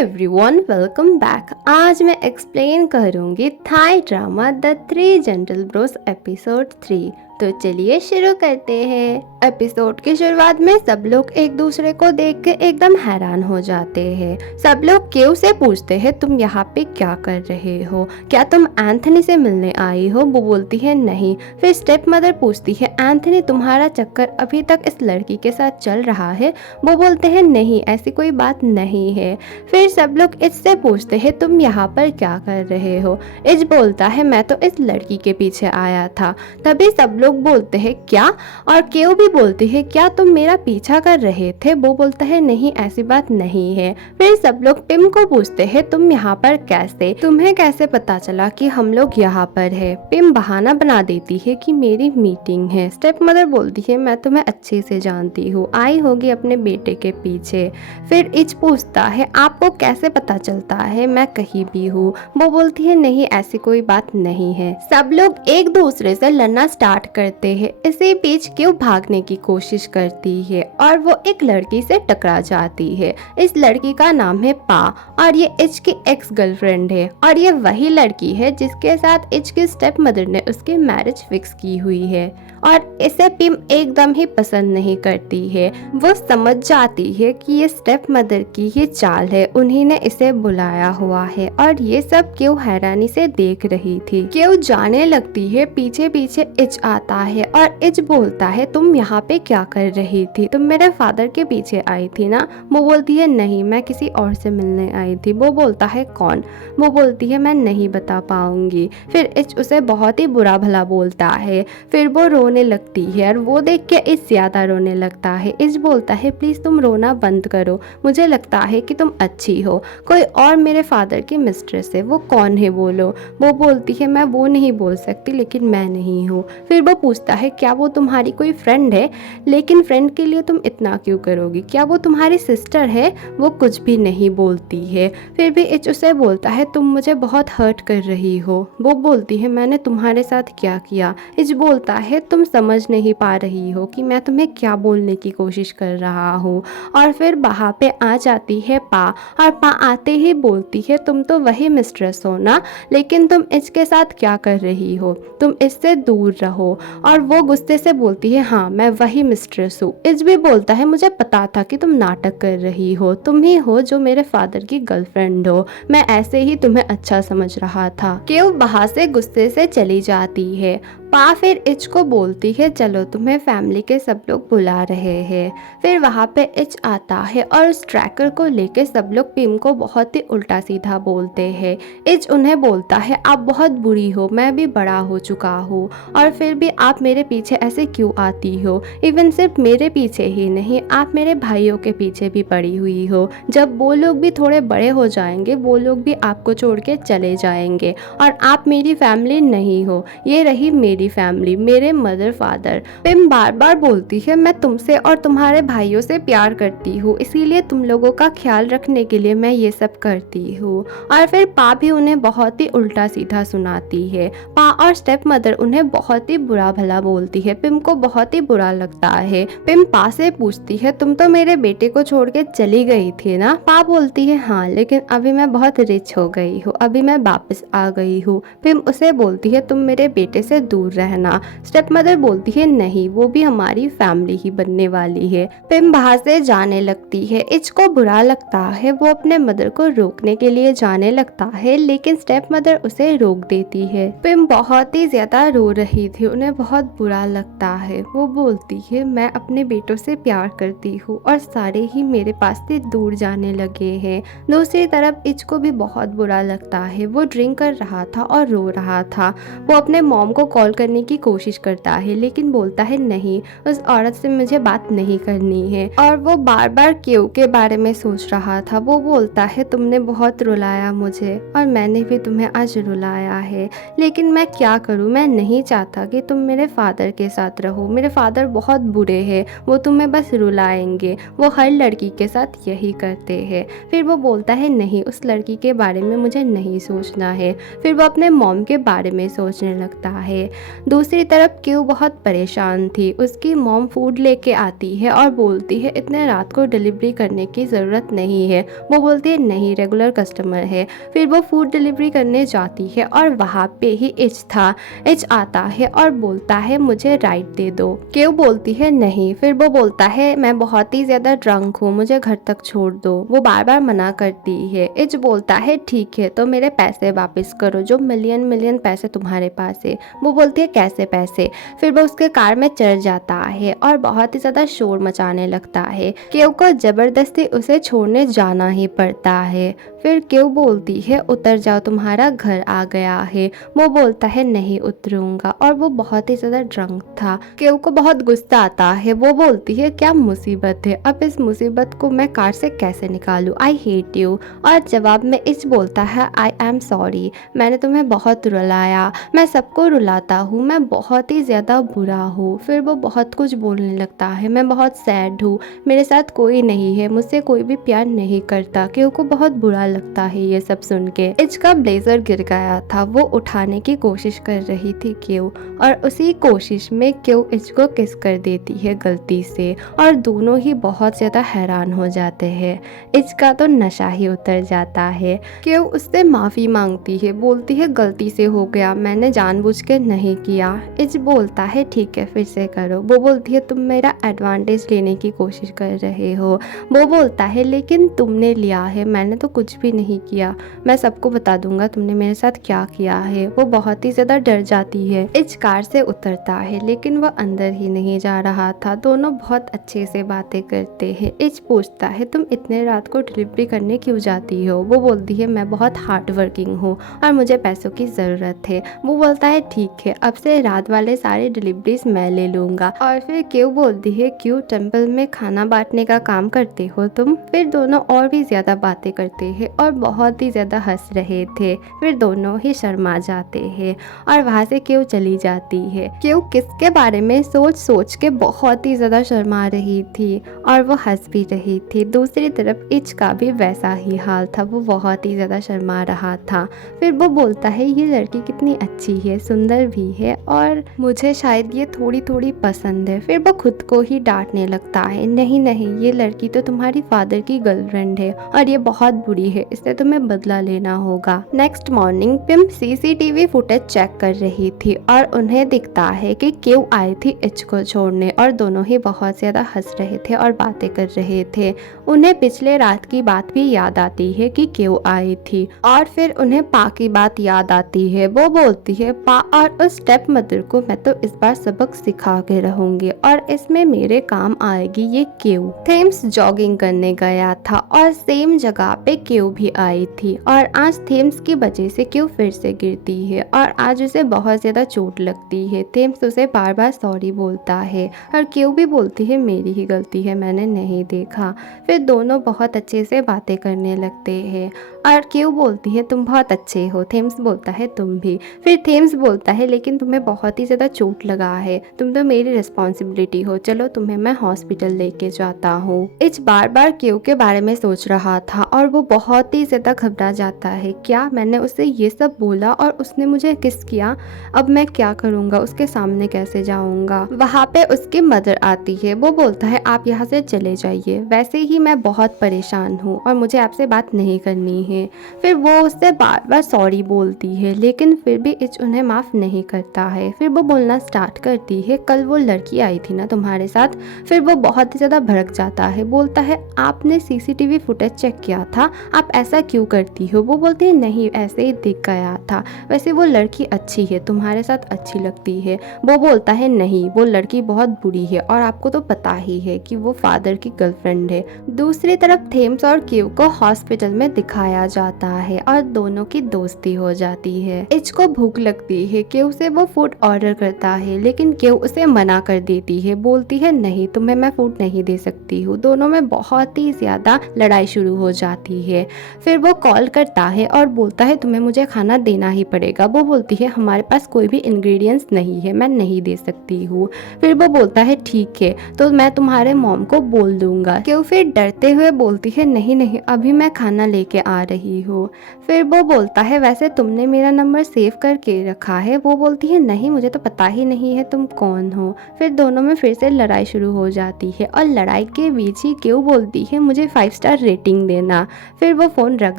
Everyone, welcome back. आज मैं explain करूंगी Thai drama the three gentle bros episode 3। तो चलिए शुरू करते हैं। एपिसोड की शुरुआत में सब लोग एक दूसरे को देख के एकदम हैरान हो जाते हैं। सब लोग क्यू से पूछते हैं, तुम यहाँ पे क्या कर रहे हो? क्या तुम एंथनी से मिलने आई हो? वो बोलती है नहीं। फिर स्टेप मदर पूछती है, एंथनी तुम्हारा चक्कर अभी तक इस लड़की के साथ चल रहा है? वो बोलते हैं नहीं, ऐसी कोई बात नहीं है। फिर सब लोग इससे पूछते हैं, तुम यहाँ पर क्या कर रहे हो? इज बोलता है, मैं तो इस लड़की के पीछे आया था। तभी सब लोग बोलते हैं क्या? और केओ भी बोलती है, क्या तुम मेरा पीछा कर रहे थे? वो बोलता है नहीं, ऐसी बात नहीं है। फिर सब लोग पिम को पूछते हैं, तुम यहाँ पर कैसे? तुम्हें कैसे पता चला कि हम लोग यहाँ पर है? पिम बहाना बना देती है कि मेरी मीटिंग है। स्टेप मदर बोलती है, मैं तुम्हें अच्छे से जानती हूँ, आई होगी अपने बेटे के पीछे। फिर इच पूछता है, आपको कैसे पता चलता है मैं कहीं भी हूँ? वो बोलती है नहीं, ऐसी कोई बात नहीं है। सब लोग एक दूसरे से लड़ना स्टार्ट करते हैं। इसी बीच क्यों भागने की कोशिश करती है और वो एक लड़की से टकरा जाती है। इस लड़की का नाम है पा और ये इच की एक्स गर्लफ्रेंड है और ये वही लड़की है जिसके साथ इच की स्टेप मदर ने उसकी मैरिज फिक्स की हुई है और इसे पिम एकदम ही पसंद नहीं करती है। वो समझ जाती है कि ये स्टेप मदर की ही चाल है, उन्हीं ने इसे बुलाया हुआ है और ये सब क्यों हैरानी से देख रही थी। क्यों जाने लगती है, पीछे पीछे इच आता है और इच बोलता है, तुम यहाँ पे क्या कर रही थी? तुम मेरे फादर के पीछे आई थी ना? वो बोलती है नहीं, मैं किसी और से मिलने आई थी। वो बोलता है कौन? वो बोलती है मैं नहीं बता पाऊंगी। फिर इच उसे बहुत ही बुरा भला बोलता है। फिर वो रोने लगती है और वो देख के इच ज्यादा रोने लगता है। इच बोलता है प्लीज तुम रोना बंद करो, मुझे लगता है कि तुम अच्छी हो, कोई और मेरे फादर की मिस्ट्रेस है, वो कौन है बोलो? वो बोलती है मैं वो नहीं बोल सकती, लेकिन मैं नहीं हूँ। फिर वो पूछता है, क्या वो तुम्हारी कोई फ्रेंड है? लेकिन फ्रेंड के लिए तुम इतना क्यों करोगी? क्या वो तुम्हारी सिस्टर है? वो कुछ भी नहीं बोलती है। फिर भी इच उसे बोलता है, तुम मुझे बहुत हर्ट कर रही हो। वो बोलती है, मैंने तुम्हारे साथ क्या किया? इच बोलता है, तुम समझ नहीं पा रही हो कि मैं तुम्हें क्या बोलने की कोशिश कर रहा हूँ। और फिर वहाँ पे आ जाती है पा और पा आते ही बोलती है, तुम तो वही मिस्ट्रेस हो ना, लेकिन तुम इसके साथ क्या कर रही हो? तुम इससे दूर रहो। और वो गुस्से से बोलती है, हाँ मैं वही मिस्ट्रेस हूँ। इस भी बोलता है, मुझे पता था कि तुम नाटक कर रही हो, तुम ही हो जो मेरे फादर की गर्लफ्रेंड हो, मैं ऐसे ही तुम्हें अच्छा समझ रहा था। क्यों वहाँ से गुस्से से चली जाती है। पा फिर इच को बोलती है, चलो तुम्हें फैमिली के सब लोग बुला रहे हैं। फिर वहाँ पे इच आता है और उस ट्रैकर को लेके सब लोग पिम को बहुत ही उल्टा सीधा बोलते हैं। इच उन्हें बोलता है, आप बहुत बुरी हो, मैं भी बड़ा हो चुका हूँ और फिर भी आप मेरे पीछे ऐसे क्यों आती हो? इवन सिर्फ मेरे पीछे ही नहीं, आप मेरे भाइयों के पीछे भी पड़ी हुई हो। जब वो लोग भी थोड़े बड़े हो जाएंगे, वो लोग भी आपको छोड़ के चले जाएंगे और आप मेरी फैमिली नहीं हो, ये रही मेरी फैमिली, मेरे मदर फादर। पिम बार बार बोलती है, मैं तुमसे और तुम्हारे भाइयों से प्यार करती हूँ, इसीलिए तुम लोगों का ख्याल रखने के लिए मैं ये सब करती हूँ। और फिर पा भी उन्हें बहुत ही उल्टा सीधा सुनाती है। पा और स्टेप मदर उन्हें बहुत ही बुरा भला बोलती है। पिम को बहुत ही बुरा लगता है। पिम पा से पूछती है, तुम तो मेरे बेटे को छोड़ के चली गई थी ना? पा बोलती है हाँ, लेकिन अभी मैं बहुत रिच हो गई हूँ, अभी मैं वापस आ गई हूँ। पिम उसे बोलती है, तुम मेरे बेटे से दूर रहना। स्टेप मदर बोलती है नहीं, वो भी हमारी फैमिली ही बनने वाली है। पिम बाहर से जाने लगती है। इच को बुरा लगता है, वो अपने मदर को रोकने के लिए जाने लगता है, लेकिन स्टेप मदर उसे रोक देती है। पिम बहुत ही ज्यादा रो रही थी, उन्हें बहुत बुरा लगता है। वो बोलती है, मैं अपने बेटों से प्यार करती हूँ और सारे ही मेरे पास से दूर जाने लगे हैं। दूसरी तरफ इच को भी बहुत बुरा लगता है। वो ड्रिंक कर रहा था और रो रहा था। वो अपने मॉम को कॉल करने की कोशिश करता है, लेकिन बोलता है नहीं, उस औरत से मुझे बात नहीं करनी है। और वो बार बार क्यों के बारे में सोच रहा था। वो बोलता है, तुमने बहुत रुलाया मुझे और मैंने भी तुम्हें आज रुलाया है, लेकिन मैं क्या करूं? मैं नहीं चाहता कि तुम मेरे फादर के साथ रहो। मेरे फादर बहुत बुरे हैं, वो तुम्हें बस रुलाएंगे, वो हर लड़की के साथ यही करते हैं। फिर वो बोलता है नहीं, उस लड़की के बारे में मुझे नहीं सोचना है। फिर वो अपने मॉम के बारे में सोचने लगता है। दूसरी तरफ क्यू बहुत परेशान थी। उसकी मॉम फूड लेके आती है और बोलती है इतने रात को डिलीवरी करने की ज़रूरत नहीं है। वो बोलती है नहीं, रेगुलर कस्टमर है। फिर वो फूड डिलीवरी करने जाती है और वहाँ पे ही इच था। इच आता है और बोलता है मुझे राइड दे दो। क्यू बोलती है नहीं। फिर वो बोलता है मैं बहुत ही ज़्यादा ड्रंक हूँ, मुझे घर तक छोड़ दो। वो बार बार मना करती है। इच बोलता है ठीक है तो मेरे पैसे वापस करो, जो मिलियन मिलियन पैसे तुम्हारे पास है। वो बोलती है कैसे पैसे। फिर वो उसके कार में चढ़ जाता है और बहुत ही ज़्यादा शोर मचाने लगता है। क्यू को ज़बरदस्ती उसे छोड़ने जाना ही पड़ता है। फिर क्यू बोलती है उतर जाओ, तुम्हारा घर आ गया है। वो बोलता है नहीं उतरूंगा और वो बहुत ही ज़्यादा ड्रंक था। क्यू को बहुत गुस्सा आता है। वो बोलती है क्या मुसीबत है, अब इस मुसीबत को मैं कार से कैसे निकालूं, आई हेट यू। और जवाब में इच बोलता है आई एम सॉरी, मैंने तुम्हें बहुत रुलाया, मैं सबको रुलाता हूँ, मैं बहुत ही ज़्यादा बुरा हूँ। फिर वो बहुत कुछ बोलने लगता है, मैं बहुत सैड हूँ, मेरे साथ कोई नहीं है, मुझसे कोई भी प्यार नहीं करता। क्यू को बहुत बुरा लगता है ये सब सुन के। इच का ब्लेजर गिर गया था, वो उठाने की कोशिश कर रही थी क्यू, और उसी कोशिश में क्यू इच को किस कर देती है गलती से और दोनों ही बहुत ज़्यादा हैरान हो जाते हैं। इच का तो नशा ही उतर जाता है। क्यू उससे माफ़ी मांगती है, बोलती है गलती से हो गया, मैंने जानबूझ के नहीं किया। इच बोलता है ठीक है फिर से करो। वो बोलती है तुम मेरा एडवांटेज लेने की कोशिश कर रहे हो। वो बोलता है लेकिन तुमने लिया है, मैंने तो कुछ भी नहीं किया, मैं सबको बता दूंगा तुमने मेरे साथ क्या किया है। वो बहुत ही ज़्यादा डर जाती है। इच कार से उतरता है लेकिन वह अंदर ही नहीं जा रहा था। दोनों बहुत अच्छे से बातें करते हैं। इच पूछता है तुम इतने रात को डिलीवरी करने क्यों जाती हो। वो बोलती है मैं बहुत हार्ड वर्किंग हूँ और मुझे पैसों की ज़रूरत है। वो बोलता है ठीक है, अब से रात वाले सारे डिलीवरीज मैं ले लूँगा। और फिर क्यू बोलती है क्यों टेम्पल में खाना बांटने का काम करते हो तुम। फिर दोनों और भी ज़्यादा बातें करते हैं और बहुत ही ज़्यादा हंस रहे थे। फिर दोनों ही शर्मा जाते हैं और वहाँ से क्यू चली जाती है। क्यू किसके बारे में सोच सोच के बहुत ही ज़्यादा शर्मा रही थी और वो हंस भी रही थी। दूसरी तरफ इच का भी वैसा ही हाल था, वो बहुत ही ज़्यादा शर्मा रहा था। फिर वो बोलता है ये लड़की कितनी अच्छी है, सुंदर भी है और मुझे शायद ये थोड़ी थोड़ी पसंद है। फिर वो खुद को ही डांटने लगता है नहीं नहीं, ये लड़की तो तुम्हारी फादर की गर्लफ्रेंड है और ये बहुत बुरी है, इससे तुम्हें बदला लेना होगा। Next morning Pim CCTV footage check कर रही थी और उन्हें दिखता है कि क्यू आई थी इच को छोड़ने और दोनों ही बहुत ज़्यादा हंस रहे थे और बातें कर रहे थे। उन्हें पिछले रात की बात भी याद आती है कि क्यू आई थी और फिर उन्हें पा की बात याद आती है। वो बोलती है पा और उस स्टेप मदर को मैं तो इस बार सबक सिखा के रहूंगी और इसमें मेरे काम आएगी ये क्यू। थेम्स जॉगिंग करने गया था और सेम जगह पे क्यू भी आई थी और आज थेम्स की वजह से क्यू फिर से गिरती है और आज उसे बहुत ज़्यादा चोट लगती है। थेम्स उसे बार बार सॉरी बोलता है और क्यू भी बोलती है मेरी ही गलती है, मैंने नहीं देखा। फिर दोनों बहुत अच्छे से बातें करने लगते हैं और क्यू बोलती है तुम बहुत अच्छे हो। थेम्स बोलता है तुम भी। फिर थेम्स बोलता है लेकिन तुम्हें बहुत ही ज़्यादा चोट लगा है, तुम तो मेरी रिस्पॉन्सिबिलिटी हो, चलो तुम्हें मैं हॉस्पिटल लेके जाता हूँ। इच बार बार क्यू के बारे में सोच रहा था और वो बहुत ही ज़्यादा घबरा जाता है। क्या मैंने उसे ये सब बोला और उसने मुझे किस किया, अब मैं क्या करूँगा, उसके सामने कैसे जाऊँगा। वहाँ पे उसकी मदर आती है। वो बोलता है आप यहाँ से चले जाइए, वैसे ही मैं बहुत परेशान हूँ और मुझे आपसे बात नहीं करनी है। फिर वो उससे बार बार सॉरी बोलती है लेकिन फिर भी इच उन्हें माफ़ नहीं करता है। फिर वो बोलना स्टार्ट करती है कल वो लड़की आई थी ना तुम्हारे साथ। फिर वो बहुत ही ज़्यादा भड़क जाता है, बोलता है आपने सीसीटीवी फुटेज चेक किया था, आप ऐसा क्यों करती हो। वो बोलती है नहीं ऐसे ही दिख गया था, वैसे वो लड़की अच्छी है, तुम्हारे साथ अच्छी लगती है। वो बोलता है नहीं वो लड़की बहुत बुरी है और आपको तो पता ही है कि वो फादर की गर्लफ्रेंड है। दूसरी तरफ थेम्स और क्यू को हॉस्पिटल में दिखाया जाता है और दोनों की दोस्ती हो जाती है। इच को भूख लगती है, क्यू से वो फूड ऑर्डर करता है लेकिन क्यू उसे मना कर देती है, बोलती है नहीं तुम्हें मैं फूड नहीं दे सकती हूँ। दोनों में बहुत ही ज़्यादा लड़ाई शुरू हो जाती है। फिर वो कॉल करता है और बोलता है तुम्हें मुझे खाना देना ही पड़ेगा। वो बोलती है हमारे पास कोई भी इंग्रेडिएंट्स नहीं है, मैं नहीं दे सकती हूँ। फिर वो बोलता है ठीक है तो मैं तुम्हारे मॉम को बोल दूंगा। क्यों फिर डरते हुए बोलती है नहीं नहीं अभी मैं खाना लेके आ रही हो। फिर वो बोलता है वैसे तुमने मेरा नंबर सेव करके रखा है? वो बोलती है नहीं, मुझे तो पता ही नहीं है तुम कौन हो। फिर दोनों में फिर से लड़ाई शुरू हो जाती है और लड़ाई के बीच ही क्यों बोलती है मुझे 5 स्टार रेटिंग देना। फिर वो फ़ोन रख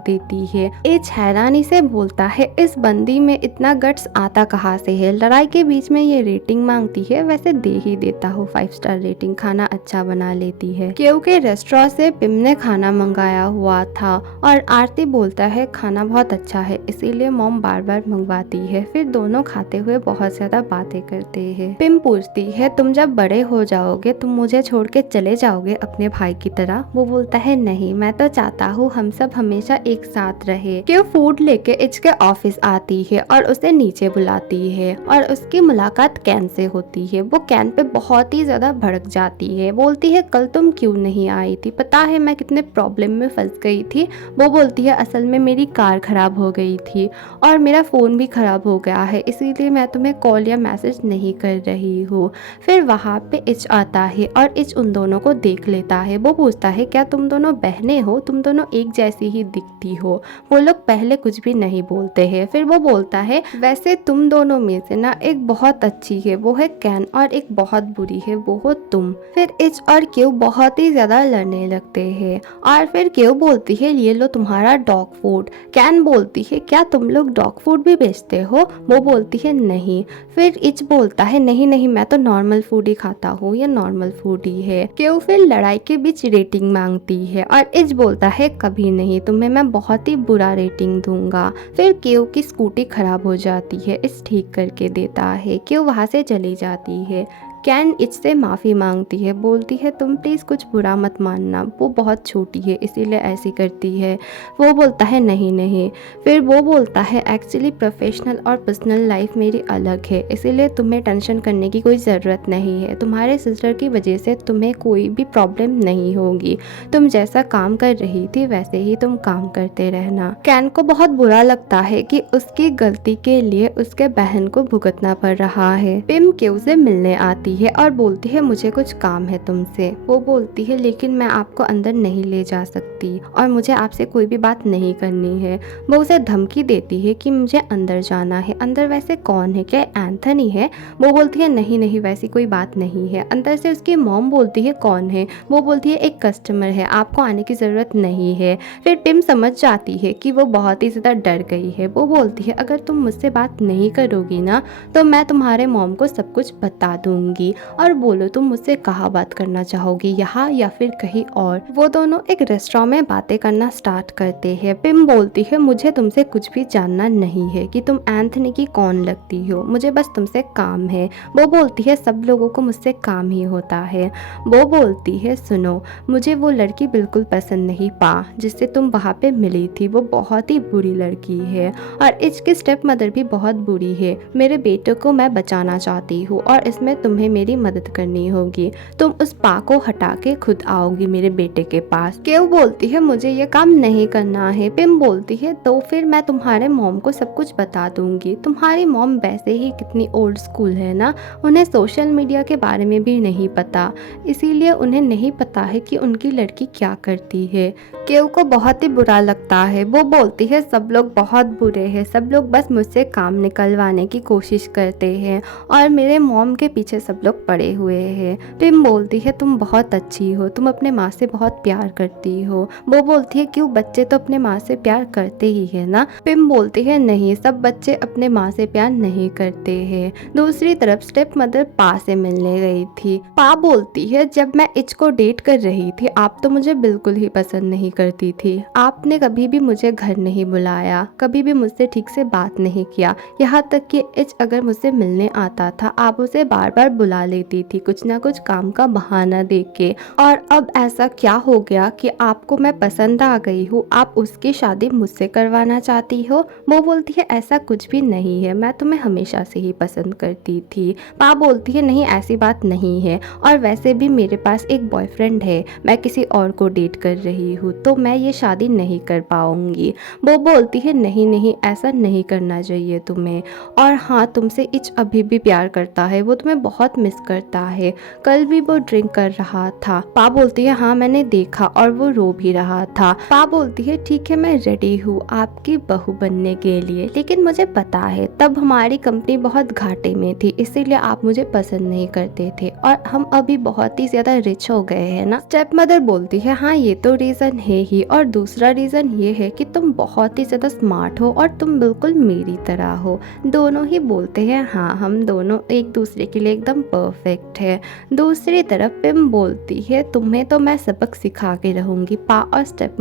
देती है। एच हैरानी से बोलता है इस बंदी में इतना गट्स आता कहाँ से है, लड़ाई के बीच में ये रेटिंग मांगती है, वैसे दे ही देता हूँ 5 स्टार रेटिंग, खाना अच्छा बना लेती है। क्योंकि रेस्टोरेंट से पिम ने खाना मंगाया हुआ था और आरती बोलता है खाना बहुत अच्छा है, इसीलिए मॉम बार बार मंगवाती है। फिर दोनों खाते हुए बहुत ज्यादा बातें करते हैं। पिम पूछती है तुम जब बड़े हो जाओगे तुम मुझे छोड़ के चले जाओगे अपने भाई की तरह? वो बोलता है नहीं, मैं तो चाहता हूँ हम सब हमेशा एक साथ रहे। क्यों फूड लेके इच के ऑफिस आती है और उसे नीचे बुलाती है और उसकी मुलाकात कैन से होती है। वो कैन पे बहुत ही ज्यादा भड़क जाती है, बोलती है कल तुम क्यों नहीं आई थी, पता है मैं कितने प्रॉब्लम में फंस गई थी। वो बोलती है असल में मेरी कार खराब हो गई थी और मेरा फ़ोन भी ख़राब हो गया है, इसीलिए मैं तुम्हें कॉल या मैसेज नहीं कर रही हूँ। फिर वहाँ पे इच आता है और इच उन दोनों को देख लेता है। वो पूछता है क्या तुम दोनों बहनें हो, तुम दोनों एक जैसी ही दिखती हो। वो लोग पहले कुछ भी नहीं बोलते हैं। फिर वो बोलता है वैसे तुम दोनों में से ना एक बहुत अच्छी है, वो है कैन, और एक बहुत बुरी है, वो हो तुम। फिर इच और क्यू बहुत ही ज्यादा लड़ने लगते हैं और फिर क्यू बोलती है ये लो तुम्हारा डॉग फूड। कैन बोलती है क्या तुम लोग डॉग फूड भी बेचते हो? वो बोलती है नहीं। फिर इच बोलता है नहीं नहीं, मैं तो नॉर्मल फूड ही खाता हूँ, ये नॉर्मल फूड ही है। क्यू फिर लड़ाई के बीच रेटिंग मांगती है और इच बोलता है कभी नहीं, तुम्हें मैं बहुत ही बुरा रेटिंग दूंगा। फिर क्यू की स्कूटी खराब हो जाती है, इस ठीक करके देता है। क्यू वहाँ से चली जाती है। कैन इच से माफ़ी मांगती है, बोलती है तुम प्लीज़ कुछ बुरा मत मानना, वो बहुत छोटी है इसीलिए ऐसी करती है। वो बोलता है नहीं नहीं। फिर वो बोलता है एक्चुअली प्रोफेशनल और पर्सनल लाइफ मेरी अलग है, इसीलिए तुम्हें टेंशन करने की कोई ज़रूरत नहीं है। तुम्हारे सिस्टर की वजह से तुम्हें कोई भी प्रॉब्लम नहीं होगी, तुम जैसा काम कर रही थी वैसे ही तुम काम करते रहना। कैन को बहुत बुरा लगता है कि उसकी गलती के लिए उसके बहन को भुगतना पड़ रहा है। पिम क्यू से मिलने आती है और बोलती है मुझे कुछ काम है तुमसे। वो बोलती है लेकिन मैं आपको अंदर नहीं ले जा सकती और मुझे आपसे कोई भी बात नहीं करनी है। वो उसे धमकी देती है कि मुझे अंदर जाना है। अंदर वैसे कौन है, क्या एंथनी है? वो बोलती है नहीं नहीं, वैसी कोई बात नहीं है। अंदर से उसकी मॉम बोलती है कौन है? वो बोलती है एक कस्टमर है, आपको आने की ज़रूरत नहीं है। फिर पिम समझ जाती है कि वो बहुत ही ज़्यादा डर गई है। वो बोलती है अगर तुम मुझसे बात नहीं करोगी ना तो मैं तुम्हारे मॉम को सब कुछ बता दूंगी, और बोलो तुम मुझसे कहाँ बात करना चाहोगी, यहाँ या फिर कहीं और। वो दोनों एक रेस्टोरेंट में बातें करना स्टार्ट करते हैं। पिम बोलती है मुझे तुमसे कुछ भी जानना नहीं है कि तुम एंथनी की कौन लगती हो, मुझे बस तुमसे काम है। वो बोलती है सब लोगों को मुझसे काम ही होता है। वो बोलती है सुनो, मुझे वो लड़की बिल्कुल पसंद नहीं पा जिससे तुम वहाँ पे मिली थी, वो बहुत ही बुरी लड़की है और इसकी स्टेप मदर भी बहुत बुरी है। मेरे बेटे को मैं बचाना चाहती हूँ और इसमें तुम्हें मेरी मदद करनी होगी। तुम उस पा को हटा के खुद आओगी मेरे बेटे के पास। क्यू बोलती है मुझे ये काम नहीं करना है। पिम बोलती है तो फिर मैं तुम्हारे मॉम को सब कुछ बता दूंगी। तुम्हारी मॉम वैसे ही कितनी ओल्ड स्कूल है ना, उन्हें सोशल मीडिया के बारे में भी नहीं पता, इसीलिए उन्हें नहीं पता है कि उनकी लड़की क्या करती है। क्यू को बहुत ही बुरा लगता है। वो बोलती है सब लोग बहुत बुरे हैं, सब लोग बस मुझसे काम निकलवाने की कोशिश करते हैं और मेरे मॉम के पीछे सब लोग पड़े हुए हैं। पिम बोलती है तुम बहुत अच्छी हो, तुम अपने माँ से बहुत प्यार करती हो। वो बोलती है क्यों, बच्चे तो अपने माँ से प्यार करते ही है ना। पिम बोलती है नहीं, सब बच्चे अपने माँ से प्यार नहीं करते हैं। दूसरी तरफ स्टेप मदर पा से मिलने गई थी। पा बोलती है जब मैं इच को डेट कर रही थी आप तो मुझे बिल्कुल ही पसंद नहीं करती थी, आपने कभी भी मुझे घर नहीं बुलाया, कभी भी मुझसे ठीक से बात नहीं किया, यहाँ तक कि इच अगर मुझसे मिलने आता था आप उसे बार बार बुला लेती थी कुछ ना कुछ काम का बहाना देके के। और अब ऐसा क्या हो गया कि आपको मैं पसंद आ गई हूँ, आप उसकी शादी मुझसे करवाना चाहती हो? वो बोलती है ऐसा कुछ भी नहीं है, मैं तुम्हें हमेशा से ही पसंद करती थी। पा बोलती है नहीं ऐसी बात नहीं है, और वैसे भी मेरे पास एक बॉयफ्रेंड है, मैं किसी और को डेट कर रही हूँ तो मैं ये शादी नहीं कर पाऊंगी। वो बोलती है नहीं नहीं ऐसा नहीं करना चाहिए तुम्हें, और हाँ तुमसे इच अभी भी प्यार करता है, वो तुम्हें बहुत बहुत मिस करता है। कल भी वो ड्रिंक कर रहा था। पा बोलती है हाँ मैंने देखा और वो रो भी रहा था। पा बोलती है ठीक है मैं रेडी हूँ आपकी बहू बनने के लिए, लेकिन मुझे पता है तब हमारी कंपनी बहुत घाटे में थी, इसीलिए आप मुझे पसंद नहीं करते थे और हम अभी बहुत ही ज्यादा रिच हो गए हैं ना। स्टेप मदर बोलती है हाँ ये तो रीजन है ही, और दूसरा रीजन ये है कि तुम बहुत ही ज्यादा स्मार्ट हो और तुम बिल्कुल मेरी तरह हो। दोनों ही बोलते हैं हाँ हम दोनों एक दूसरे के लिए एकदम परफेक्ट है। दूसरी तरफ पिम बोलती है तुम्हें तो मैं सबक सिखा के रहूंगी। पा और स्टेप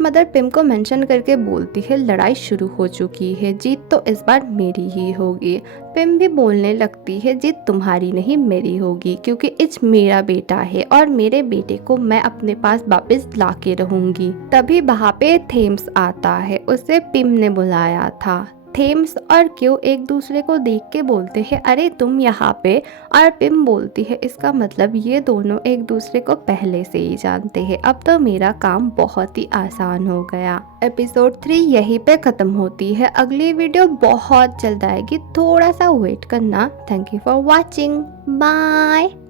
मदर पिम को मेंशन करके बोलती है लड़ाई शुरू हो चुकी है, जीत तो इस बार मेरी ही होगी। पिम भी बोलने लगती है जीत तुम्हारी नहीं मेरी होगी, क्योंकि इच मेरा बेटा है और मेरे बेटे को मैं अपने पास वापस ला के रहूंगी। तभी वहाँ पे थेम्स आता है, उसे पिम ने बुलाया था। थेम्स और क्यों एक दूसरे को देख के बोलते हैं अरे तुम यहाँ पे, और पिम बोलती है इसका मतलब ये दोनों एक दूसरे को पहले से ही जानते हैं, अब तो मेरा काम बहुत ही आसान हो गया। एपिसोड 3 यहीं पे खत्म होती है। अगली वीडियो बहुत जल्द आएगी, थोड़ा सा वेट करना। Thank you for watching, bye.